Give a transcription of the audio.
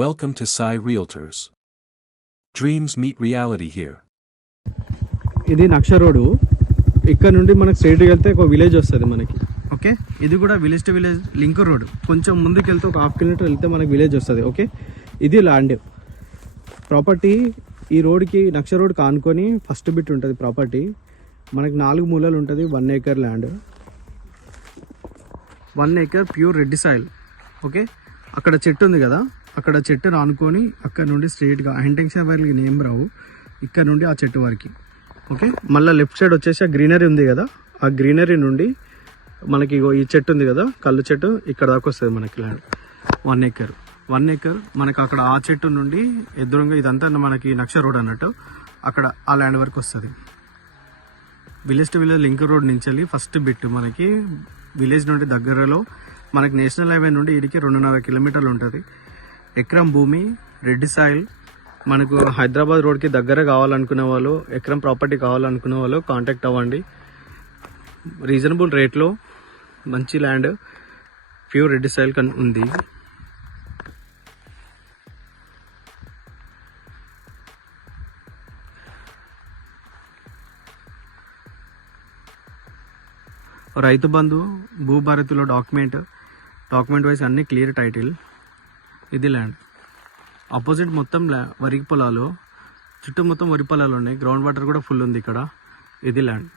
Welcome to Sai Realtors. Dreams meet reality here. ఇది నక్ష road. ఇక్కడ నుండి మనకు స్ట్రైట్గా వెళ్తే ఒక విలేజ్ వస్తుంది మనకి. ఓకే, ఇది కూడా village to village link road. కొంచెం ముందుకు వెళ్తే ఒక ½ కిలోమీటర్ వెళ్తే మనకి విలేజ్ వస్తుంది. ఓకే, ఇది ల్యాండ్ ప్రాపర్టీ. ఈ రోడ్కి నక్ష రోడ్ కానుకొని ఫస్ట్ బిట్ ఉంటుంది ప్రాపర్టీ. మనకి 4 మూలలు ఉంటుంది. 1 acre land, 1 acre pure red soil. Okay, అక్కడ చెట్టు ఉంది కదా, అక్కడ చెట్టును ఆనుకొని అక్కడ నుండి స్ట్రైట్గా హెంటెన్షన్ వైర్కి నేమ్ రావు, ఇక్కడ నుండి ఆ చెట్టు వరకు. ఓకే, మళ్ళీ లెఫ్ట్ సైడ్ వచ్చేసి ఆ గ్రీనరీ ఉంది కదా, ఆ గ్రీనరీ నుండి మనకి ఈ చెట్టు ఉంది కదా, కళ్ళు చెట్టు, ఇక్కడ దాకా వస్తుంది మనకి ల్యాండ్. 1 acre మనకి అక్కడ ఆ చెట్టు నుండి ఎదురుగా ఇదంతా మనకి నక్ష రోడ్ అన్నట్టు, అక్కడ ఆ ల్యాండ్ వరకు వస్తుంది. Village to village link road నుంచి వెళ్ళి ఫస్ట్ బిట్ మనకి విలేజ్ నుండి దగ్గరలో మనకి నేషనల్ హైవే నుండి ఇడికి 2.5 కిలోమీటర్లు ఉంటుంది. ఎకరం భూమి, రెడ్ సాయిల్. మనకు హైదరాబాద్ రోడ్కి దగ్గర కావాలనుకునే వాళ్ళు, ఎకరం ప్రాపర్టీ కావాలనుకునే వాళ్ళు కాంటాక్ట్ అవ్వండి. రీజనబుల్ రేట్లో మంచి ల్యాండ్, ప్యూర్ రెడ్ సాయిల్ ఉంది. రైతు బంధు, భూభారతిలో డాక్యుమెంట్ వైజ్ అన్ని క్లియర్ టైటిల్. ఇది ల్యాండ్. ఆపోజిట్ మొత్తం వరి పొలాలు, చుట్టూ మొత్తం వరి పొలాలు ఉన్నాయి. గ్రౌండ్ వాటర్ కూడా ఫుల్ ఉంది ఇక్కడ. ఇది ల్యాండ్.